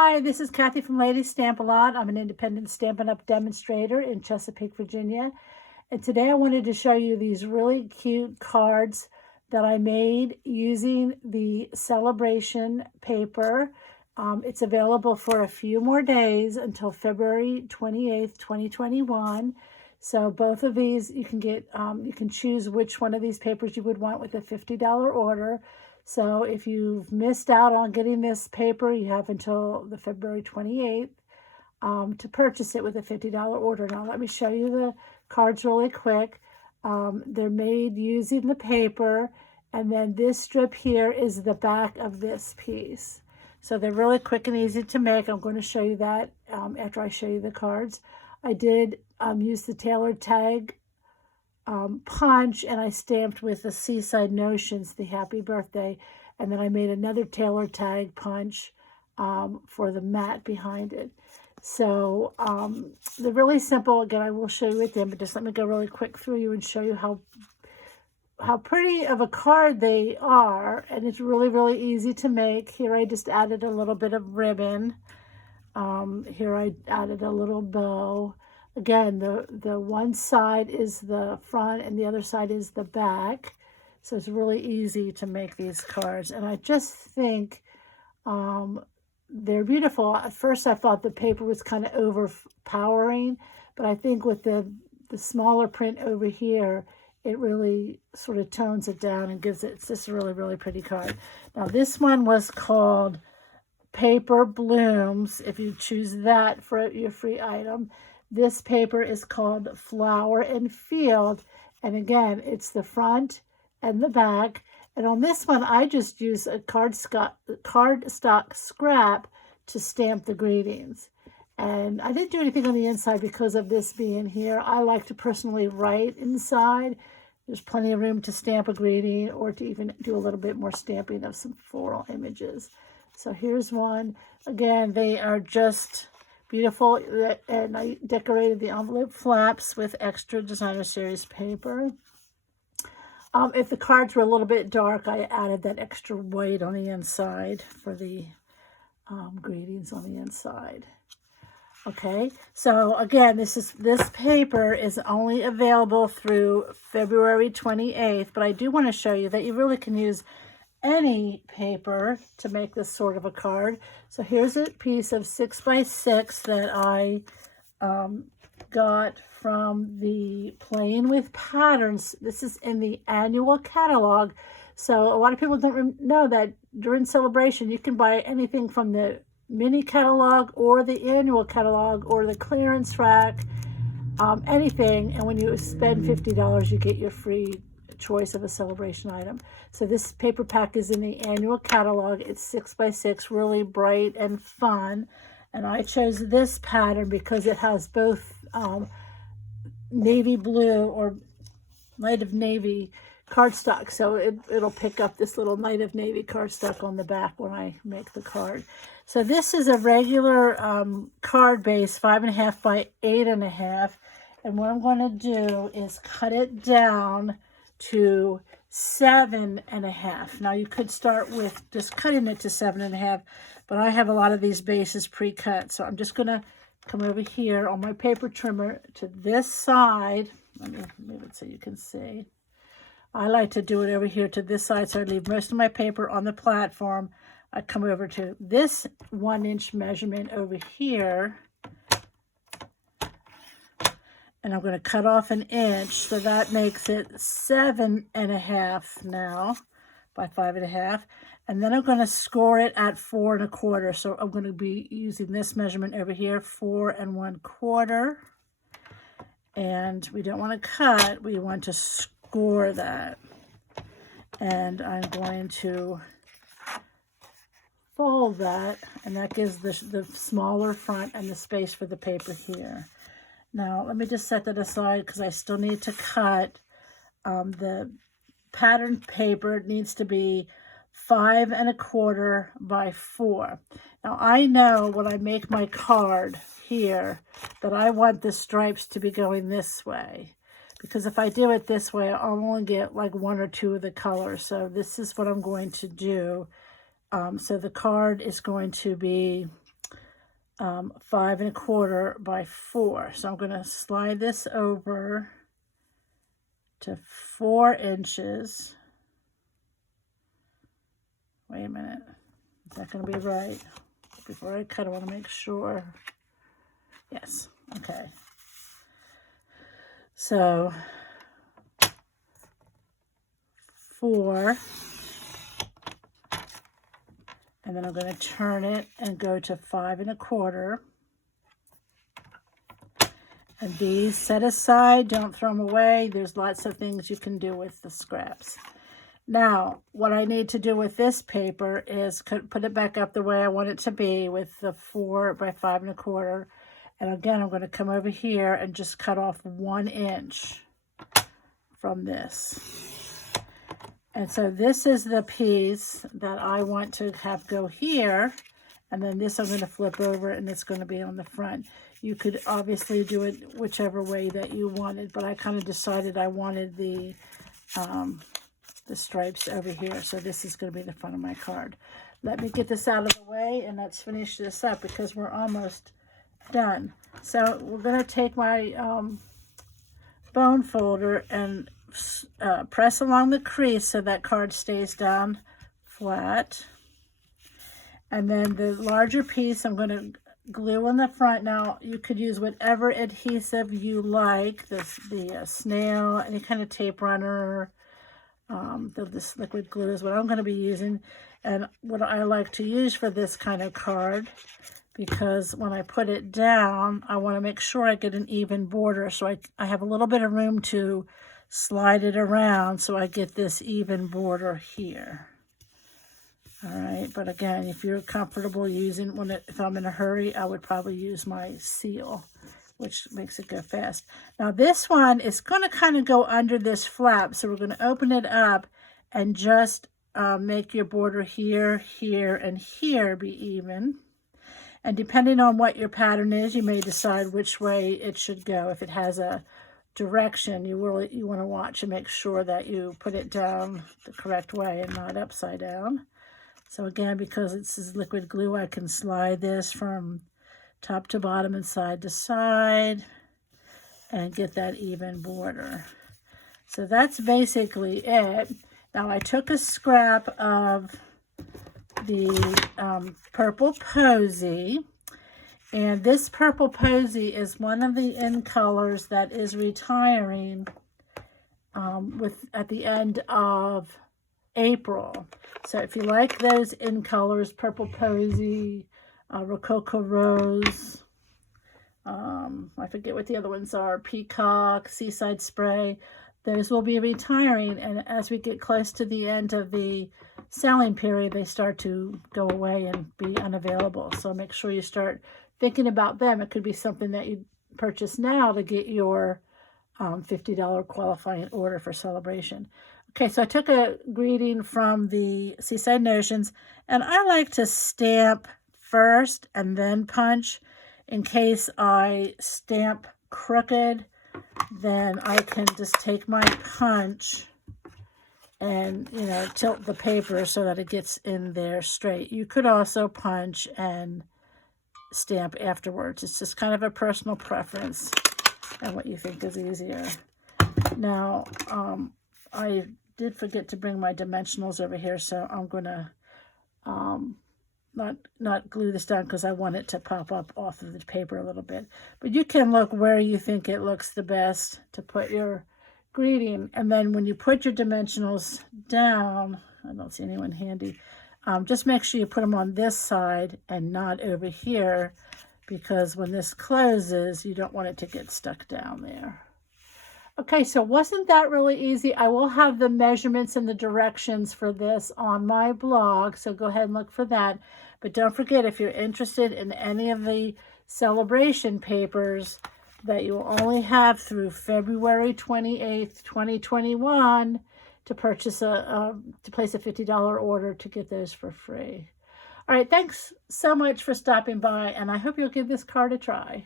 Hi, this is Kathy from Ladies Stamp-A-Lot. I'm an independent Stampin' Up! Demonstrator in Chesapeake, Virginia. And today I wanted to show you these really cute cards that I made using the Celebration paper. It's available for a few more days until February 28th, 2021. So both of these you can get, you can choose which one of these papers you would want with a $50 order. So if you've missed out on getting this paper, you have until the February 28th to purchase it with a $50 order. Now let me show you the cards really quick. They're made using the paper, and then this strip here is the back of this piece. So they're really quick and easy to make. I'm going to show you that after I show you the cards. I did use the tailored tag punch, and I stamped with the Seaside Notions, the happy birthday, and then I made another tailored tag punch for the mat behind it. So they're really simple. Again, I will show you at the end, but just let me go really quick through you and show you how pretty of a card they are, and it's really, really easy to make. Here I just added a little bit of ribbon. Here I added a little bow. Again, the one side is the front and the other side is the back. So it's really easy to make these cards. And I just think they're beautiful. At first I thought the paper was kind of overpowering, but I think with the smaller print over here, it really sort of tones it down and gives it, it's just a really, really pretty card. Now this one was called Paper Blooms, if you choose that for your free item. This paper is called Flower and Field, and again, it's the front and the back. And on this one, I just use a cardstock scrap to stamp the greetings. And I didn't do anything on the inside because of this being here. I like to personally write inside. There's plenty of room to stamp a greeting or to even do a little bit more stamping of some floral images. So here's one. Again, they are just beautiful, and I decorated the envelope flaps with extra Designer Series paper. If the cards were a little bit dark, I added that extra white on the inside for the greetings on the inside. Okay, so again, this paper is only available through February 28th, but I do want to show you that you really can use any paper to make this sort of a card. So here's a piece of 6x6 that I got from the Playing with Patterns. This is in the annual catalog. So a lot of people don't know that during Celebration you can buy anything from the mini catalog or the annual catalog or the clearance rack, anything, and when you spend $50 you get your free choice of a Celebration item. So this paper pack is in the annual catalog. It's 6x6, really bright and fun, and I chose this pattern because it has both navy blue or light of navy cardstock, so it'll pick up this little light of navy cardstock on the back when I make the card. So this is a regular card base, 5.5 by 8.5, and what I'm going to do is cut it down to 7.5. Now you could start with just cutting it to 7.5, but I have a lot of these bases pre-cut, so I'm just going to come over here on my paper trimmer to this side. Let me move it so you can see. I like to do it over here to this side, so I leave most of my paper on the platform. I come over to this 1-inch measurement over here, and I'm going to cut off 1 inch, so that makes it 7.5 now by 5.5, and then I'm going to score it at 4 1/4. So I'm going to be using this measurement over here, 4 1/4, and we don't want to cut, we want to score that, and I'm going to fold that, and that gives the smaller front and the space for the paper here. Now, let me just set that aside because I still need to cut the pattern paper. It needs to be 5 1/4 by 4. Now, I know when I make my card here that I want the stripes to be going this way, because if I do it this way, I'll only get like 1 or 2 of the colors. So this is what I'm going to do. So the card is going to be 5 1/4 by 4. So I'm going to slide this over to 4 inches. Wait a minute. Is that going to be right? Before I cut, I want to make sure. Yes. Okay. So 4. And then I'm going to turn it and go to 5 1/4. And these set aside, don't throw them away. There's lots of things you can do with the scraps. Now, what I need to do with this paper is put it back up the way I want it to be with the 4 by 5 1/4. And again, I'm going to come over here and just cut off 1 inch from this. And so this is the piece that I want to have go here. And then this I'm going to flip over and it's going to be on the front. You could obviously do it whichever way that you wanted, but I kind of decided I wanted the stripes over here. So this is going to be the front of my card. Let me get this out of the way and let's finish this up because we're almost done. So we're going to take my bone folder and press along the crease so that card stays down flat. And then the larger piece I'm going to glue on the front. Now you could use whatever adhesive you like, the snail, any kind of tape runner. This liquid glue is what I'm going to be using, and what I like to use for this kind of card, because when I put it down I want to make sure I get an even border, so I have a little bit of room to slide it around so I get this even border here. All right, but again, if you're comfortable using, if I'm in a hurry, I would probably use my seal, which makes it go fast. Now this one is going to kind of go under this flap, so we're going to open it up and just make your border here, here, and here be even. And depending on what your pattern is, you may decide which way it should go. If it has a direction, you want to watch and make sure that you put it down the correct way and not upside down. So again, because this is liquid glue, I can slide this from top to bottom and side to side and get that even border. So that's basically it. Now I took a scrap of the purple posy, and this purple posy is one of the in colors that is retiring at the end of April. So if you like those in colors, purple posy, Rococo Rose, I forget what the other ones are, Peacock, Seaside Spray, those will be retiring, and as we get close to the end of the selling period, they start to go away and be unavailable. So make sure you start thinking about them. It could be something that you purchase now to get your $50 qualifying order for celebration. Okay, so I took a greeting from the Seaside Notions, and I like to stamp first and then punch. In case I stamp crooked, then I can just take my punch and, tilt the paper so that it gets in there straight. You could also punch and stamp afterwards. It's just kind of a personal preference and what you think is easier. Now, I did forget to bring my dimensionals over here, so I'm going to not glue this down because I want it to pop up off of the paper a little bit. But you can look where you think it looks the best to put your greeting. And then when you put your dimensionals down, I don't see anyone handy, just make sure you put them on this side and not over here, because when this closes, you don't want it to get stuck down there. Okay, so wasn't that really easy? I will have the measurements and the directions for this on my blog, so go ahead and look for that. But don't forget, if you're interested in any of the celebration papers that you will only have through February 28th, 2021 to purchase to place a $50 order to get those for free. All right, thanks so much for stopping by, and I hope you'll give this card a try.